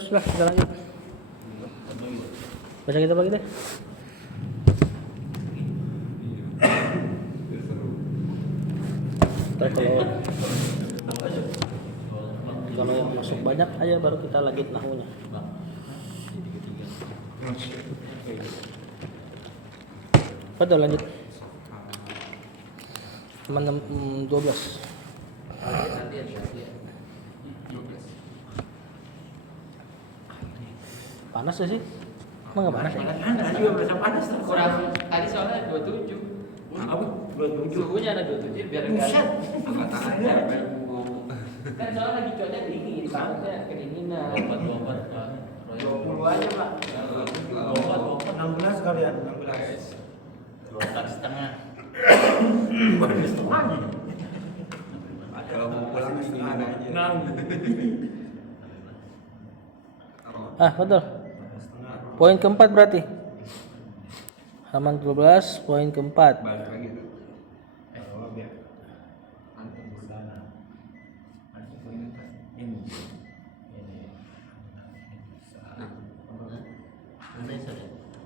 Sudah, kita lanjut. Baca kita lagi deh. Ntar kalau yang masuk banyak aja baru kita lanjut nahunya. Betul, lanjut. Halaman 12. Panas ya sih? Emang nggak panas ya? Panas juga berasa panas tuh. Kurang tadi soalnya 27. Apa? 27. Suhunya ada 27 biar Buset. enggak kan soalnya lagi cuaca dingin, takutnya kedinginan. 20 aja, Pak. 16 kalian, 16. 24,5. Setengah. Kalau mau pulang gimana aja? Betul. Poin keempat berarti. Halaman 12, poin keempat. Balik lagi tuh.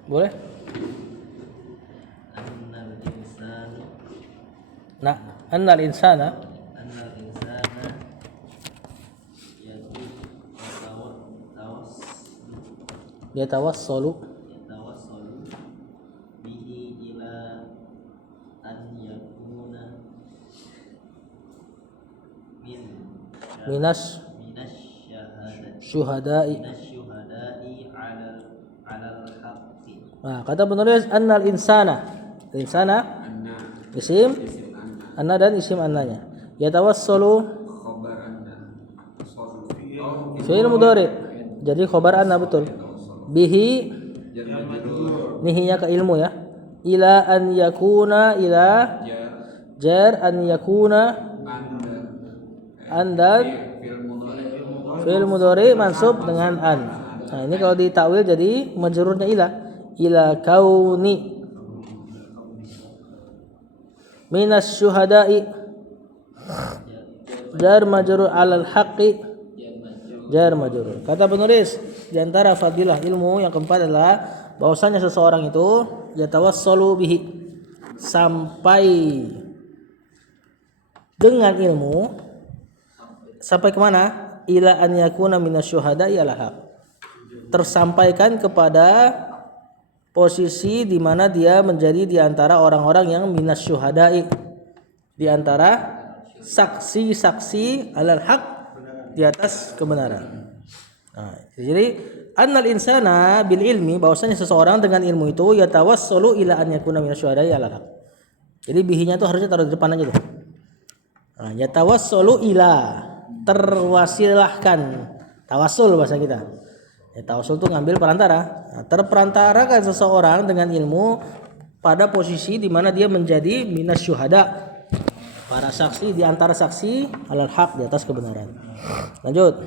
Boleh? Nah, annal insana yatawassalu bihi ila an yakuna minas syuhada'i. Alal haqqi. Nah, kata penulis annal insana. Insana isim anna dan isim annanya. Yatawassalu Khobar anda. fi'il mudhari. Jadi khobar anna betul. Bihi nihinya ke ilmu ya. Ila an yakuna ila jar an yakuna anda fi'il mudhari mansub dengan an. Nah, ini kalau ditakwil jadi majrurnya ila kauni minas syuhada'i jar majrur alal haqqi jar majrur. Kata penulis di antara fadilah ilmu yang keempat adalah bahwasanya seseorang itu yatawassalu bihi sampai dengan ilmu sampai kemana? Ila an yakuna minas syuhada'i alal haqq. Tersampaikan kepada posisi di mana dia menjadi di antara orang-orang yang minas syuhada'i, di antara saksi-saksi alal haq, di atas kebenaran. Nah, jadi annal insana bil ilmi, bahwasanya seseorang dengan ilmu itu yatawassalu ila an yakuna minas syuhada'i alal haq. Jadi bihinya tuh harusnya taruh di depan aja tuh. Nah, yatawassalu ila, terwasilahkan, tawassul bahasa kita. Ya, tawassul itu ngambil perantara. Nah, terperantarakan seseorang dengan ilmu pada posisi di mana dia menjadi minas syuhada, para saksi di antara saksi alal haq, di atas kebenaran. Lanjut.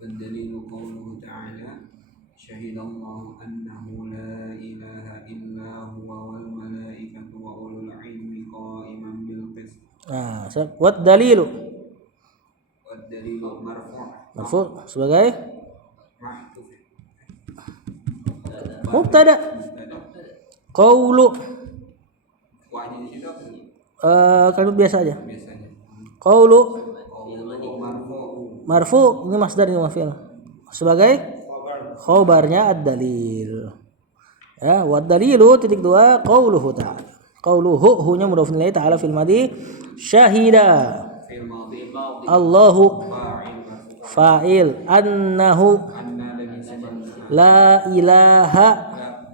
Dalilu qauluhu ta'ala syahidallahu annahu la ilaha illa huwa wal malaikatu wa ulul ilmi qa'iman bil qist. Nah, wat dalilu Dalilu marfu sebagai mahdhuf mubtada. Qaulu wahnya di situ apa? kalimat biasa aja. Biasanya Qaulu marfu marfu, ini masdar, ini maf'il sebagai khobarnya ad-dalil. Ya, wa dalilu titik dua qauluhu ta'ala. Qauluhu hunya mudhaf ilaih ta'ala fil madhi syahida fil madhi Allahu fa'il annahu anna dan isiman la ilaha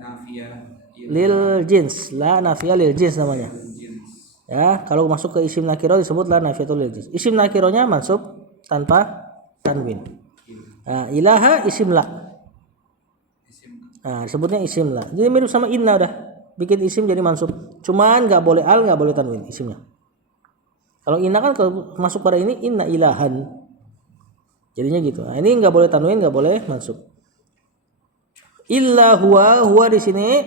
nafiyah lil jins, la nafiyah lil jins namanya. jins Ya, kalau masuk ke isim nakiro disebut la nafiyatul lil jins. Isim nakironya mansub tanpa tanwin. Nah, ilaha isim la. Nah, disebutnya isim la. Jadi mirip sama inna udah. Bikin isim jadi mansub. Cuman enggak boleh al, enggak boleh tanwin isimnya. Kalau inna kan kalau masuk pada ini inna ilahan. Jadinya gitu. Nah, ini enggak boleh tanwin, enggak boleh mansub. Illa huwa di sini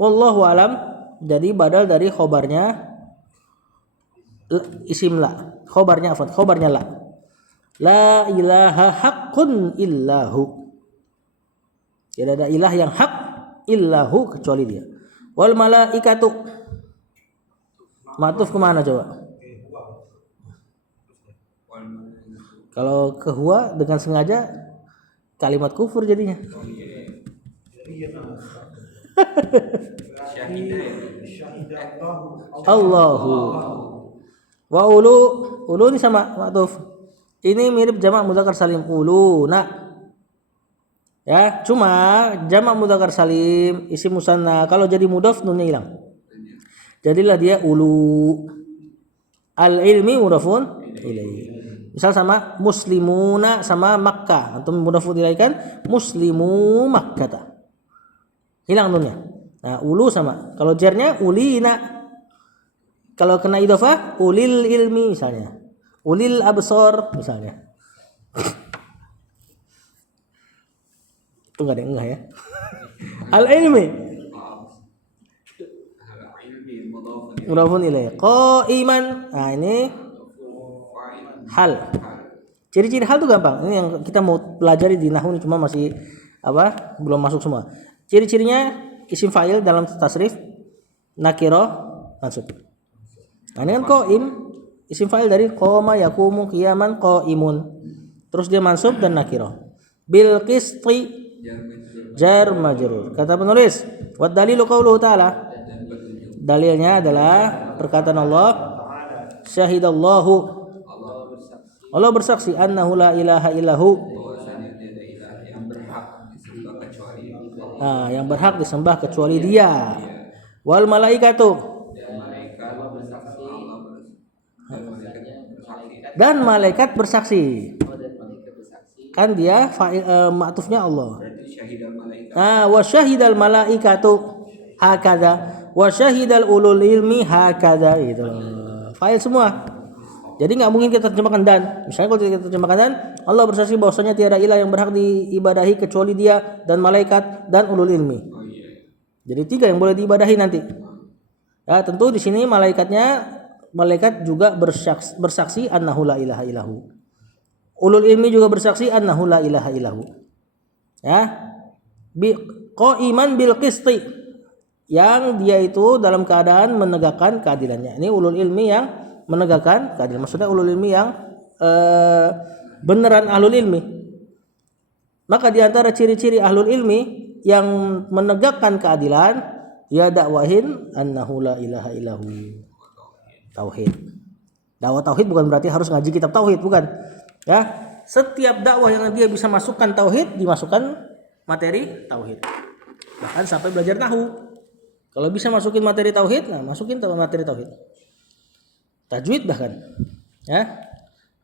wallahu alam, jadi badal dari khobarnya Isim la. Khobarnya la. La ilaha haqqun illahu. Tidak ada ilah yang hak illahu kecuali dia. Wal malaikatu. Ma'tuf kemana coba? Kalau ke huwa dengan sengaja kalimat kufur jadinya. Allahu. Wa ulu ini sama ma'tuf. Ini mirip jamak mudzakkar salim uluna. Ya, cuma jamak mudzakkar salim isim musanna kalau jadi mudhaf nunnya hilang. Jadilah dia ulu. Al ilmi mudhafun ilaihi. Misal sama muslimuna sama Makkah, antum mudhafun ilaihi kan muslimu Makkah. Hilang nunnya. Nah, ulu sama. Kalau jarnya ulina. Kalau kena idhofah ulil ilmi misalnya. Ulil absor misalnya. Itu enggak ada enggak ya. Al ilmi mudhafun ilaihi. Qaiman. Nah, ini hal. Ciri-ciri hal itu gampang. Ini yang kita mau pelajari di nahwu cuma masih belum masuk semua. Ciri-cirinya isim fa'il dalam tasrif nakirah mansub. Nah, ini kan qaim, isim fa'il dari qama yaqumu qiyaman qaimun. Terus dia mansub dan nakirah. Bil qisti jar majrur. Kata penulis, wa dalilu qauluhu ta'ala. Dalilnya adalah perkataan Allah, syahidallahu, Allah bersaksi annahu la ilaha illahu. Nah, yang berhak disembah kecuali dia. Wal malaikatu, dan malaikat bersaksi. Kan dia ma'tufnya Allah. Wa syahidal malaikatu hakadha wa syahidal ulul ilmi hakadha gitu. Fa'il semua. Jadi nggak mungkin kita terjemahkan dan. Misalnya kalau kita terjemahkan dan, Allah bersaksi bahwasanya tiada ilah yang berhak diibadahi kecuali dia dan malaikat dan ulul ilmi. Jadi 3 yang boleh diibadahi nanti. Ya, tentu di sini malaikat juga bersaksi annahu la ilaha illahu. Ulul ilmi juga bersaksi annahu la ilaha illahu. Ya. Qaiman bil qisti, yang dia itu dalam keadaan menegakkan keadilannya. Ini ulul ilmi yang menegakkan keadilan. Maksudnya ulul ilmi yang beneran ahlul ilmi. Maka di antara ciri-ciri ahlul ilmi yang menegakkan keadilan, ya dakwahin annahu la ilaha illahu. Tauhid. Dakwah tauhid bukan berarti harus ngaji kitab tauhid, bukan. Ya, setiap dakwah yang dia bisa masukkan tauhid, dimasukkan materi tauhid. Bahkan sampai belajar nahwu. Kalau bisa masukin materi tauhid, nah masukin materi tauhid. Tajwid bahkan. Ya.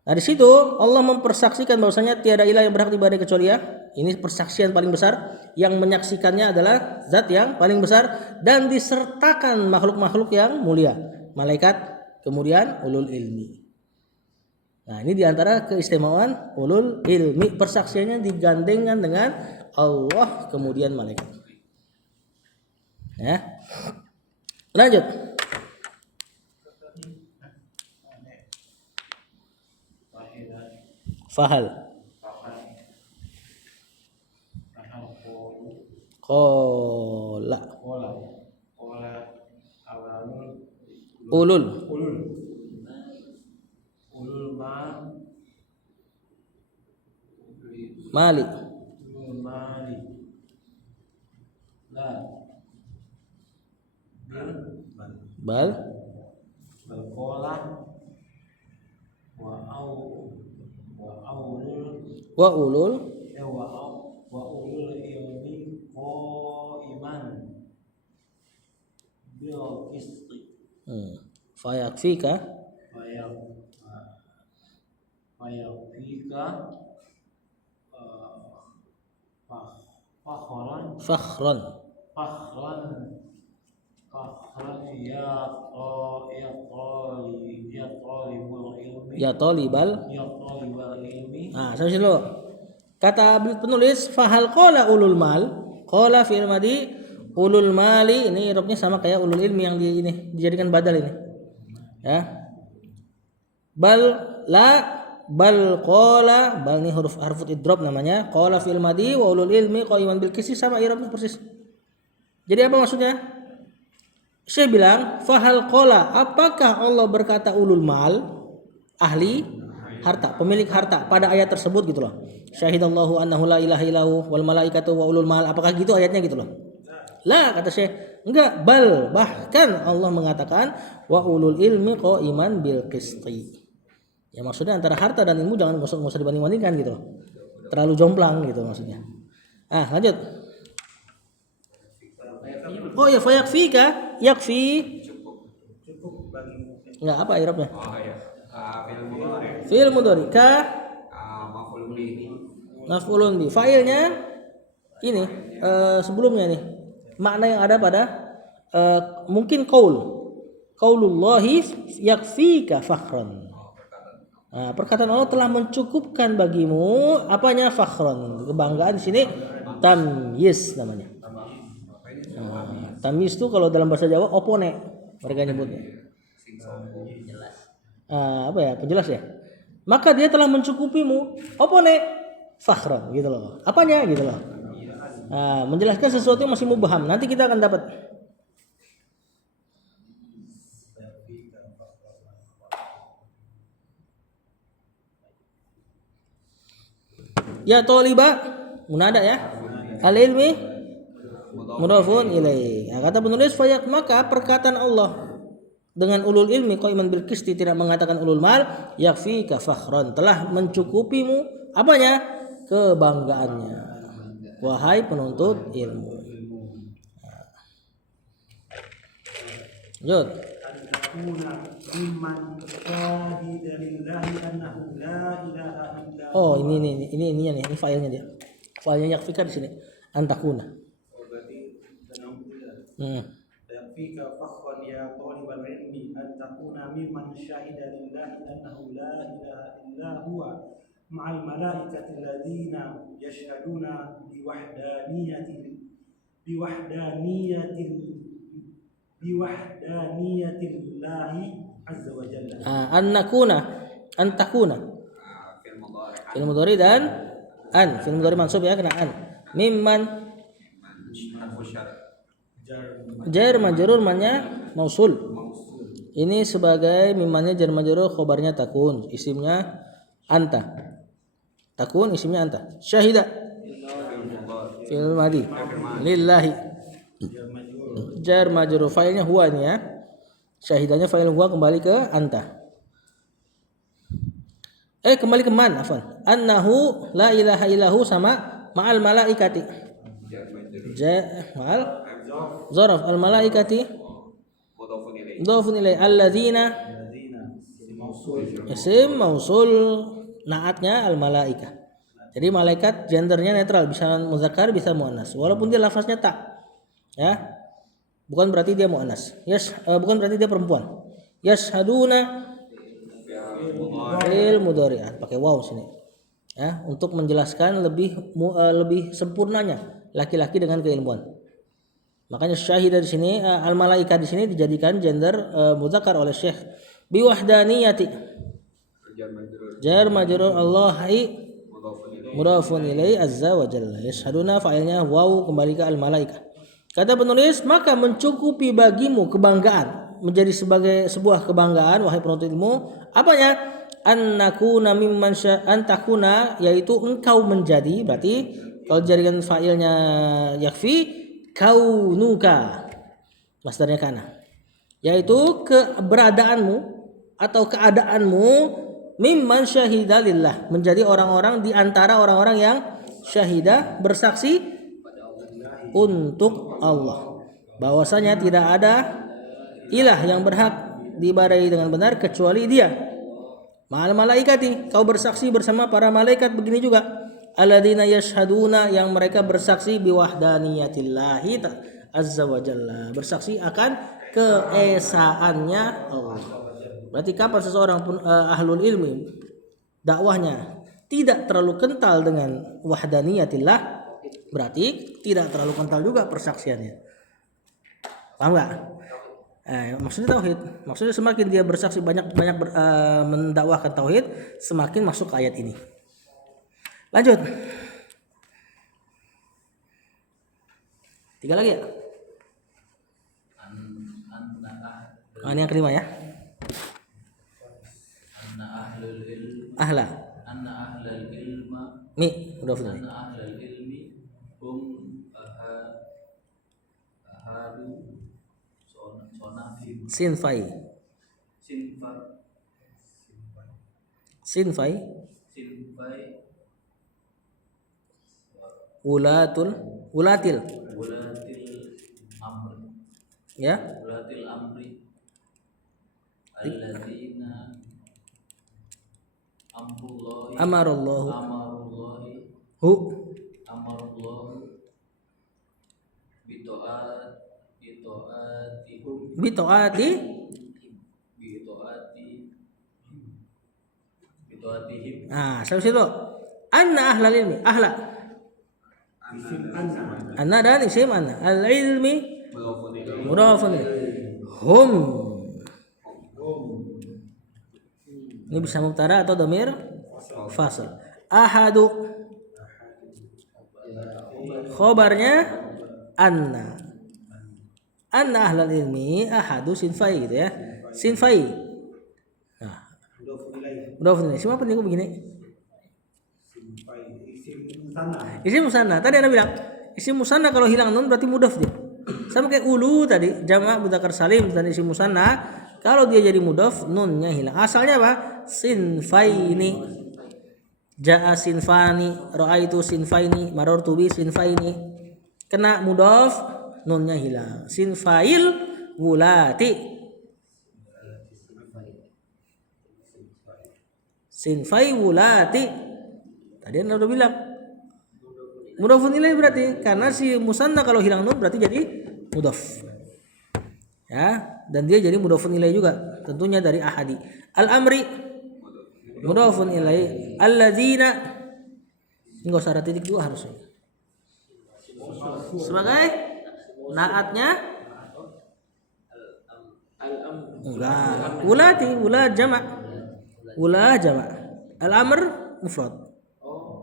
Nah, di situ Allah mempersaksikan bahwasanya tiada ilah yang berhak diibadahi kecuali Dia. Ini persaksian paling besar, yang menyaksikannya adalah zat yang paling besar dan disertakan makhluk-makhluk yang mulia, malaikat, kemudian ulul ilmi. Nah, ini diantara keistimewaan ulul ilmi, persaksiannya digandengkan dengan Allah kemudian malaikat. Ya. Lanjut. Fahal. Qala. Ulul. Mali. Bal. Wa ulul ilmi qaiman bil qisti. Fayakfika fakhran ya talibal ilmi. Nah, sampai sini dulu. Kata penulis fahal qala ulul mal, qala fi'il madhi, ulul mali ini i'rabnya sama kayak ulul ilmi yang ini dijadikan badal ini. Ya. Bal la bal qala, bal ini huruf harfut idrob namanya. Qala fil madi wa ulul ilmi qaiman bil qisti, sama i'rabnya persis. Jadi apa maksudnya? Saya bilang fahal qala, apakah Allah berkata ulul mal, ahli harta, pemilik harta pada ayat tersebut gitu loh. Syahidallahu annahu la ilaha illahu wal malaikatu wa ulul mal, apakah gitu ayatnya gitu loh? Lah, kata Syekh, enggak, bal bahkan Allah mengatakan wa ulul ilmi qaiman bil qisti. Ya maksudnya antara harta dan ilmu jangan nggak usah dibanding-bandingkan gitu loh. Terlalu jomplang gitu maksudnya. Ah, lanjut. Oh ya, fayakfika, yakfi. Enggak, apa i'rabnya? Oh ya. Fil mudhari. Fi'il mudhari ka Maf'ulun bihi. maf'ulun bi. Fa'ilnya ini sebelumnya nih. Makna yang ada pada mungkin qaulullahi yakfika fakhran. Nah, perkataan Allah telah mencukupkan bagimu apanya fakhran, kebanggaan. Di sini tamyiz namanya. Tamyiz itu kalau dalam bahasa Jawa opone mereka nyebutnya. Apa ya, penjelas ya. Maka dia telah mencukupimu opone fakhran gitu loh. Apanya gitu loh. Menjelaskan sesuatu yang masih mubham. Nanti kita akan dapat. Ya toliba munada ya. Al ilmi mudhafun ilaih. Nah, kata penulis fayak, maka perkataan Allah dengan ulul ilmi qaiman bil qisti, tidak mengatakan ulul mal, yakfika fakhran, telah mencukupimu apanya? Kebanggaannya. Wahai penuntut ilmu. Lanjut. Oh, ini filenya dia. Filenya yakfika di sini. Antakuna. Yakfika fakhran ya talibal ilmi an takuna mimman syahida lillahi annahu la ilaha illa huwa ma'al malaikati alladziina yashhaduna biwahdaniyatillahi azza wa jalla. Antakuna. Fil mudhari dan an. Fil mudhari mansub ya, kena an. Mimman jar majrur mannya mausul. Ini sebagai mimannya jar majrur, khobarnya takun, isimnya anta. Takun isimnya anta. Syahida fil madi lillahi jar majrur, failnya huwa ini ya. Syahidanya fail huwa, kembali ke anta. Kembali ke man, afwan. Annahu la ilaha illahu sama ma'al malaikati. Ma'al zaraf al malaikati mudhafun ilaih. Alladzina isim mausul, naatnya al malaikah. Jadi malaikat gendernya netral, bisa muzakkar bisa muannas, walaupun dia lafaznya tak. Ya. Bukan berarti dia muannas. Bukan berarti dia perempuan. Yashhaduna fil mudhari'at, pakai waw sini. Ya, untuk menjelaskan lebih sempurnanya laki-laki dengan keilmuan. Makanya syahidah di sini al malaika di sini dijadikan gender muzakkar oleh Syekh biwahdaniyati. Jar majrur Allahi mudhafun ilaihi azza wa jalla. Yashhaduna fa'ilnya waw, kembali ke al malaika. Kata penulis, maka mencukupi bagimu kebanggaan, menjadi sebagai sebuah kebanggaan wahai penuntut ilmu, apanya? Annakuna mimman antakuna, yaitu engkau menjadi, berarti kalau jadikan fa'ilnya yakfi, kaunuka, masdarnya kana, yaitu keberadaanmu atau keadaanmu mimman syahida lillah, menjadi orang-orang di antara orang-orang yang syahida, bersaksi untuk Allah bahwasanya tidak ada ilah yang berhak diibadahi dengan benar kecuali Dia. Ma'al malaikati, kau bersaksi bersama para malaikat begini juga. Alladzina yashhaduna, yang mereka bersaksi biwahdaniyatillahi azza wa jalla, bersaksi akan keesaannya Allah. Berarti kapan seseorang pun ahlul ilmi dakwahnya tidak terlalu kental dengan wahdaniyatillah, berarti tidak terlalu kental juga persaksiannya. Paham enggak? Maksudnya tauhid. Maksudnya semakin dia bersaksi banyak mendakwahkan tauhid, semakin masuk ke ayat ini. Lanjut. 3 lagi ya? Ini yang kelima ya. Anna ahlul ilm Ahla. anna ahlal ilma Mudhaf ilaih. anna ahlal ilmi hum ahadu sonafim Sinfai. sinfai Ulatil wulatil ya. amri alladzina Amarallahu amarullahi hu bitoatihum bitoati bitoatihim sampai situ. Anna ahlal ilmi. Ahla. Anna dan isim anna. Al ilmi mudhafun ilaih. Hum. Ini bisa mubtada atau dhamir fasl. Ahadu. Khobarnya anna. Anna ahlal ilmi ahadu sinfai gitu ya. Sinfai. Nah, mudhafun ilaih. Siapa nih begini? Isim musanna. Tadi Anda bilang isim musanna kalau hilang nun berarti mudhaf dia. Sama kayak ulu tadi, jamak mudzakkar salim dan isim musanna, kalau dia jadi mudhaf nunnya hilang. Asalnya apa? Sinfaini. Ja'a sinfani, ra'aitu sinfaini, marartu bi sinfaini. Kena mudhaf nunnya hilang. Sinfail wulati. Sinfai wulati. Tadi Anda udah bilang mudhafun ilaih berarti karena si musanna kalau hilang nun berarti jadi mudhaf. Ya, dan dia jadi mudhafun ilaih juga tentunya dari ahadi. Al-amri mudhafun ilaih. Alladzina enggak usah ada titik dua harusnya. Sebagai naatnya enggak. Ulati, ula jamak. Ula jamak. Al-amr mufrad.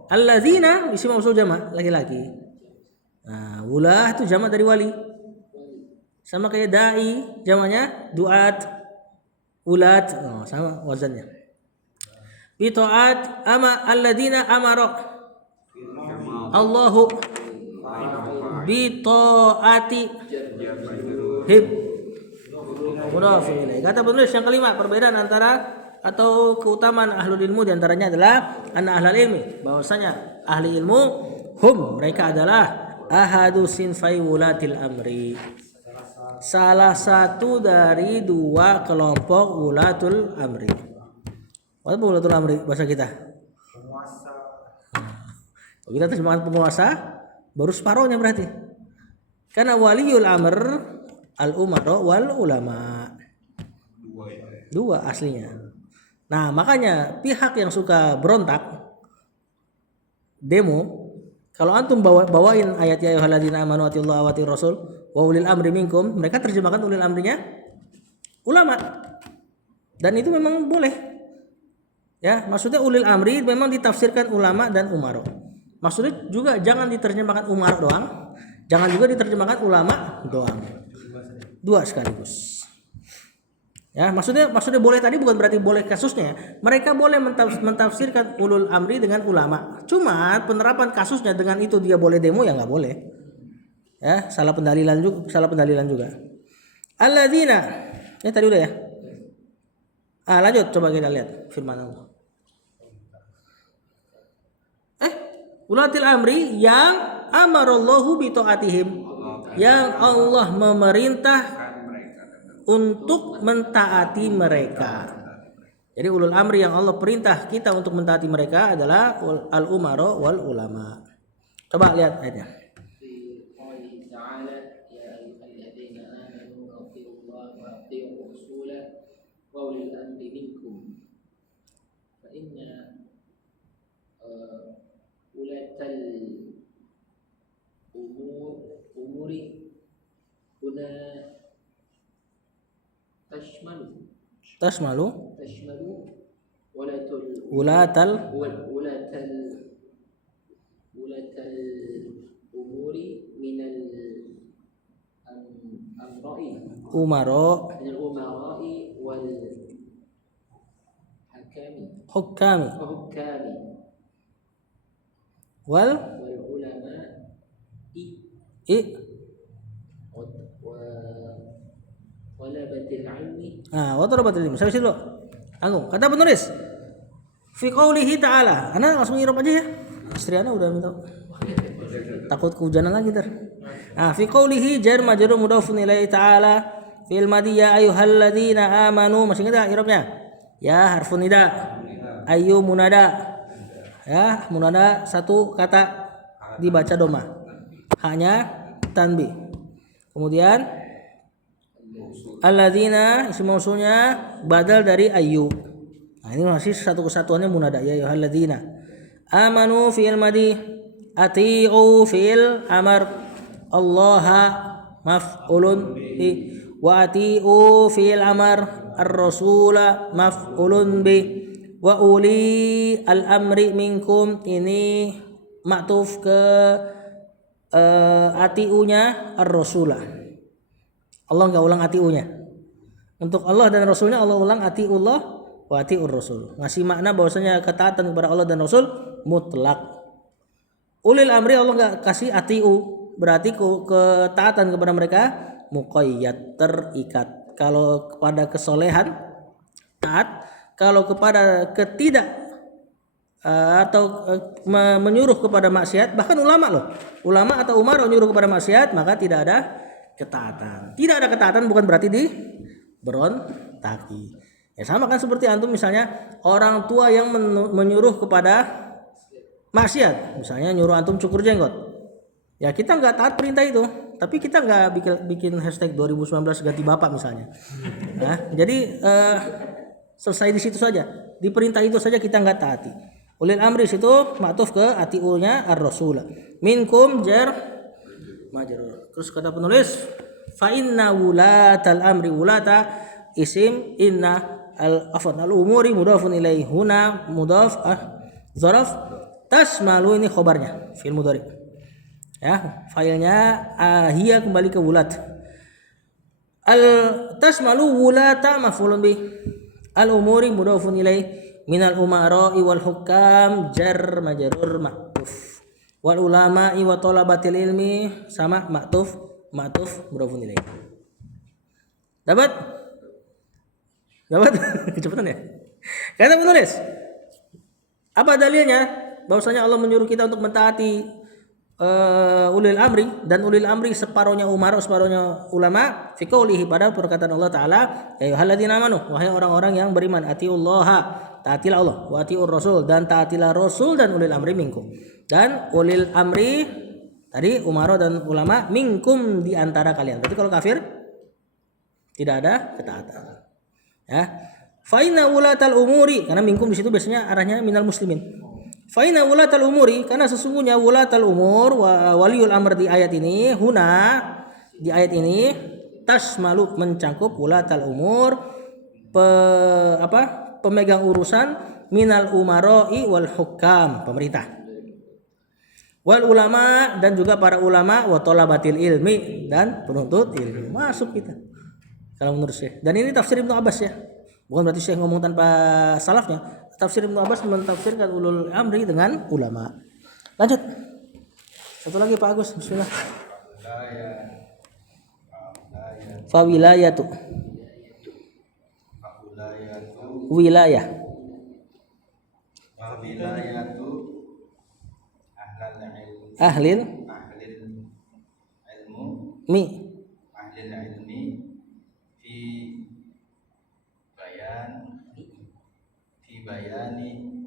Alladzina isim mausul jamak laki-laki. Nah, ulah itu jamak dari wali. Sama kayak dai jamaknya duat. Ulat sama wazannya. Bi taat ama alladzina amara Allahu bi taati hib. Mudhafun ilaih. Kata penulis yang kelima, perbedaan antara atau keutamaan ahlul ilmu diantaranya adalah anna ahlal ilmi, bahwasanya ahli ilmu hum mereka adalah ahadu sinfai wulatil amri, salah satu dari dua kelompok wulatul amri. Apa wulatul amri bahasa kita? Penguasa. Kalau kita terjemahkan penguasa baru separohnya berarti. Karena waliul amr al umara wal ulama. Dua aslinya. Nah, makanya pihak yang suka berontak demo, kalau antum bawain ayat ya ayyuhalladzina amanu atiullaha wa atiur rasul wa ulil amri minkum, mereka terjemahkan ulil amrinya ulama. Dan itu memang boleh. Ya, maksudnya ulil amri memang ditafsirkan ulama dan umaro. Maksudnya juga jangan diterjemahkan umaro doang, jangan juga diterjemahkan ulama doang. Dua sekaligus. Ya, maksudnya boleh tadi bukan berarti boleh kasusnya. Mereka boleh mentafsirkan ulul amri dengan ulama. Cuma penerapan kasusnya dengan itu dia boleh demo ya nggak boleh. Ya, salah pendalilan juga. Alladzina. Ini tadi udah ya. Lanjut coba kita lihat firman Allah. Ulatil amri yang amarallahu bi taatihim. Yang Allah memerintah untuk mentaati mereka. Jadi ulul amri yang Allah perintah kita untuk mentaati mereka adalah al umara wal ulama. Coba lihat ayatnya. Tasmalu walatul ulatal wulatal umuri minal amra'i umaro minal umara'i wal hakami hukami hukami wal wal ulama i wa talabatil ilmi. wa talabatil ilmi. Sampai situ dulu. Anggung, kata penulis fi qaulihi ta'ala. Ana langsung irop aja ya. Istri ana udah minta. Takut kehujanan lagi ntar. Fi qaulihi jar majrur mudhafun ilaihi ta'ala fil madiyya ayyuhalladzina amanu. Masih ingat irobnya? Ya harfun nida. Ayyu munada. Ya, munada satu kata dibaca doma. Hanya tanbih. Kemudian alladzina isim mausulnya badal dari ayyu. Nah, ini masih satu kesatuannya munada ya ayyuhalladzina. Amanu fi'il madi, ati'u fi'il amar, Allaha maf'ulun bi, wa ati'u fi'il amar, ar-rasula maf'ulun bi, wa uli al-amri minkum ini ma'tuf ke ati'unya ar-rasula. Allah enggak ulang ati'unya. Untuk Allah dan Rasulnya Allah ulang ati'ullah wa ati'ur Rasul. Ngasih makna bahwasanya ketaatan kepada Allah dan Rasul mutlak. Ulil amri Allah enggak kasih ati'u, berarti ketaatan kepada mereka muqayyad, terikat. Kalau kepada kesolehan taat, kalau kepada ketidak atau menyuruh kepada maksiat, bahkan ulama atau umar menyuruh kepada maksiat, maka tidak ada ketaatan. Tidak ada ketaatan bukan berarti diberontaki. Ya sama kan seperti antum misalnya orang tua yang menyuruh kepada maksiat, misalnya nyuruh antum cukur jenggot. Ya kita nggak taat perintah itu, tapi kita nggak bikin hashtag 2019 ganti bapak misalnya. Nah, jadi selesai di situ saja. Di perintah itu saja kita nggak taati. Ulil amri situ ma'tuf ke ati'unya ar-rasul. Minkum jar majrur. Terus kata penulis fa inna wulatal amri wulata isim inna al umuri mudhafun ilaihi huna mudhaf zaraf tasmalu ini khobarnya fi'il mudhari. Ya, failnya hiya kembali ke wulat. Al tasmalu wulata maf'ulun bi. Al umuri mudhafun ilaihi minal umara'i wal hukam jar majrur ma'tuf. Wal ulama'i wa talabatil ilmi sama ma'tuf mudhafun ilaih. Dapat kecepatan ya. Kata penulis apa dalilnya bahwasanya Allah menyuruh kita untuk mentaati ulil amri, dan ulil amri separuhnya umar separuhnya ulama fi qoulihi pada perkataan Allah taala ya ayyuhalladzina amanu, wahai orang-orang yang beriman, atiullaha, taatilah Allah, wa atiur rasul, dan taatilah rasul dan ulil amri minkum. Dan ulil amri tadi umaro dan ulama minkum di antara kalian. Berarti kalau kafir tidak ada ketaatan. Ya. Fa inna ulatal umuri, karena minkum di situ biasanya arahnya minal muslimin. Fa inna ulatal umuri, karena sesungguhnya ulatal umur waliul amr di ayat ini di ayat ini tasmalu mencakup ulatal umur pemegang urusan minal umaroi wal hukam, pemerintah. Wal ulama, dan juga para ulama, wa talabatil ilmi, dan penuntut ilmu. Masuk kita kalau menurut Syekh. Dan ini tafsir Ibnu Abbas ya. Bukan berarti Syekh ngomong tanpa salafnya. Tafsir Ibnu Abbas mentafsirkan ulul amri dengan ulama. Lanjut. Satu lagi Pak Agus, bismillah. Fa wilayatu. Wilayah. Ahlil ilmi fi bayani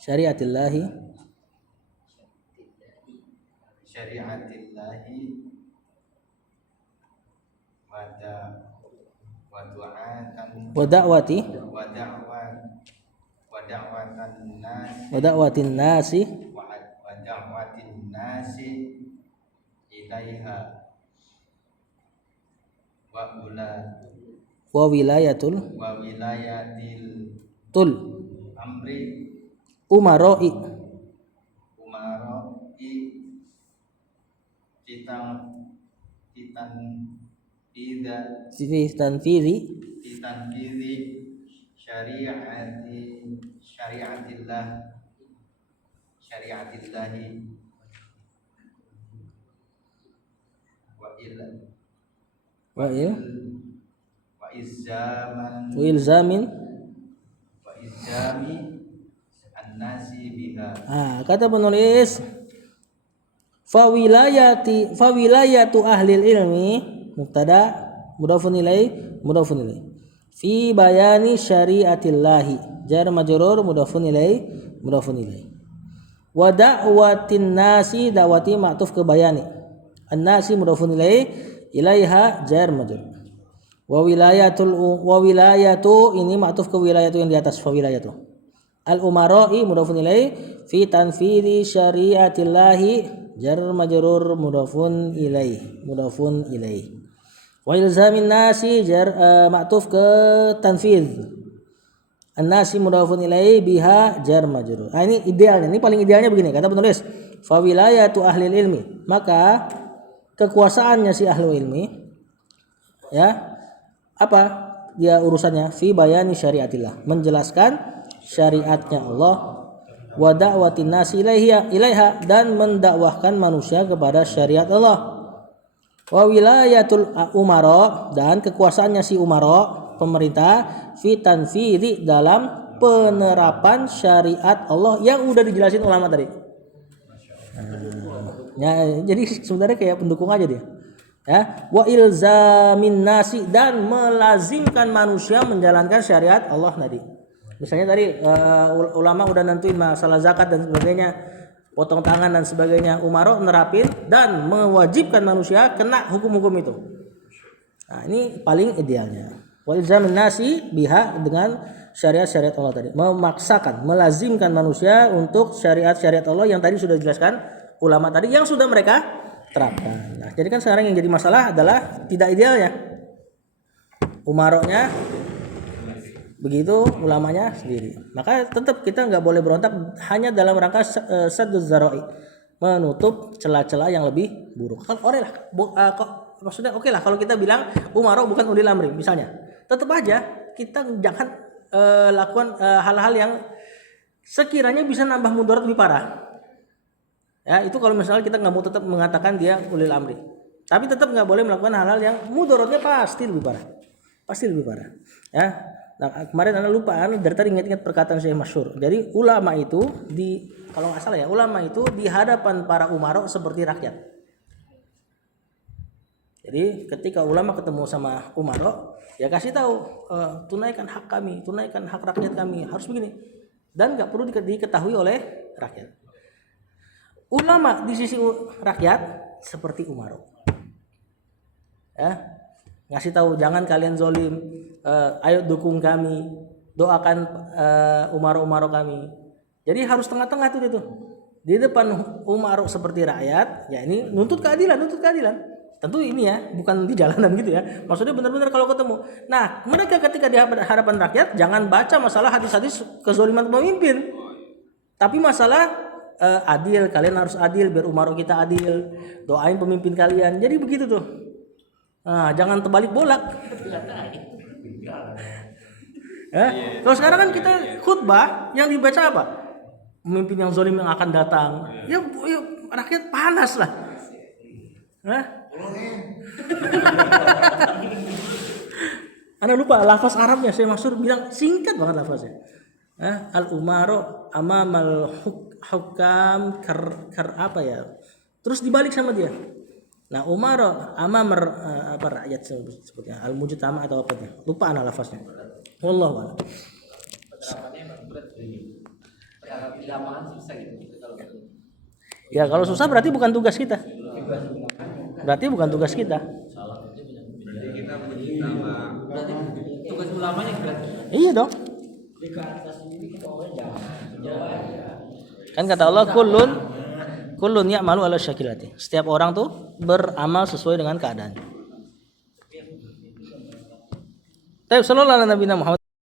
syariatillahi wa da'watin nasi ilaiha wa wilayatul tul amri umaroi titan tanfizi syariatillahi wa il wa izzaman wa ilzamin. wa izzami an-nasi biha. Kata penulis fawilayatu ahlil ilmi mubtada mudhafun ilaih fi bayani syariatillahi jar majrur mudhafun ilaih wa da'watin nasi da'wati ma'tuf ke bayani an-nasi mudhafun ilaih ilaiha jar majrur wa wilayatu ini ma'tuf ke wilayatu yang di atas fa wilayatu al umara'i mudhafun ilaih fi tanfidhi syariatillahi jar majrur mudhafun ilaih wa ilzamin nasi jar ma'tuf ke tanfidh an-nasi mudhafun ilaih biha jar majrur. Ini idealnya, ini paling idealnya begini kata penulis fa wilayatu ahli ilmi, maka kekuasaannya si ahli ilmi ya apa dia urusannya fi bayani syariatillah menjelaskan syariatnya Allah wa da'watin nasi ilaiha dan mendakwahkan manusia kepada syariat Allah wa wilayatul umara dan kekuasaannya si umara pemerintah fi tanfidhi dalam penerapan syariat Allah yang udah dijelasin ulama tadi. Jadi sebenarnya kayak pendukung aja dia. Ya, wa ilzamin nasi dan melazimkan manusia menjalankan syariat Allah tadi. Misalnya tadi ulama udah nentuin masalah zakat dan sebagainya, potong tangan dan sebagainya, umaro nerapin dan mewajibkan manusia kena hukum-hukum itu. Nah, ini paling idealnya. Wa ilzamin nasi biha dengan syariat-syariat Allah tadi, memaksakan, melazimkan manusia untuk syariat-syariat Allah yang tadi sudah dijelaskan ulama tadi yang sudah mereka terapkan. Nah, jadi kan sekarang yang jadi masalah adalah tidak idealnya. Umaroknya begitu, ulamanya sendiri. Maka tetap kita nggak boleh berontak hanya dalam rangka sadduz zara'i, menutup celah-celah yang lebih buruk. Kan maksudnya oke lah kalau kita bilang umarok bukan ulil amri misalnya. Tetap aja kita jangan lakukan hal-hal yang sekiranya bisa nambah mudarat lebih parah. Ya, itu kalau misalnya kita nggak mau tetap mengatakan dia ulil amri. Tapi tetap nggak boleh melakukan hal-hal yang mudaratnya pasti lebih parah. Ya. Nah, kemarin Anda lupa, dari tadi ingat-ingat perkataan Syekh Masyhur. Jadi ulama itu kalau nggak salah ya, ulama itu di hadapan para umarok seperti rakyat. Jadi ketika ulama ketemu sama umarok, ya kasih tahu, tunaikan hak kami, tunaikan hak rakyat kami, harus begini. Dan nggak perlu diketahui oleh rakyat. Ulama di sisi rakyat seperti umarok. Ya. Ngasih tahu jangan kalian zolim, ayo dukung kami, doakan umaro kami. Jadi harus tengah-tengah itu di depan umaro seperti rakyat, ya ini nuntut keadilan. Tentu ini ya bukan di jalanan gitu ya, maksudnya benar-benar kalau ketemu. Nah mereka ketika di hadapan rakyat jangan baca masalah hadis-hadis kezoliman pemimpin, tapi masalah adil, kalian harus adil biar umaro kita adil, doain pemimpin kalian. Jadi begitu tuh. Nah, jangan terbalik bolak. Kalau sekarang kan kita khutbah yang dibaca apa? Pemimpin yang zalim yang akan datang. Ya rakyat panas lah. Anda lupa lafaz Arabnya, saya maksud bilang singkat banget lafaznya. Al-umaro amamal hukam kar apa ya? Terus dibalik sama dia. Nah, umaro amam rakyat sebutnya al-mujtama atau apa dia? Lupa ana lafaznya. Wallahu a'lam. Ya, kalau susah berarti bukan tugas kita. Berarti Tugas ulamanya berarti. Iya dong. Kan kata Allah kullun ya'malu ala syakilati. Setiap orang tuh beramal sesuai dengan keadaannya. Taib sallallahu alaihi Nabi Muhammad.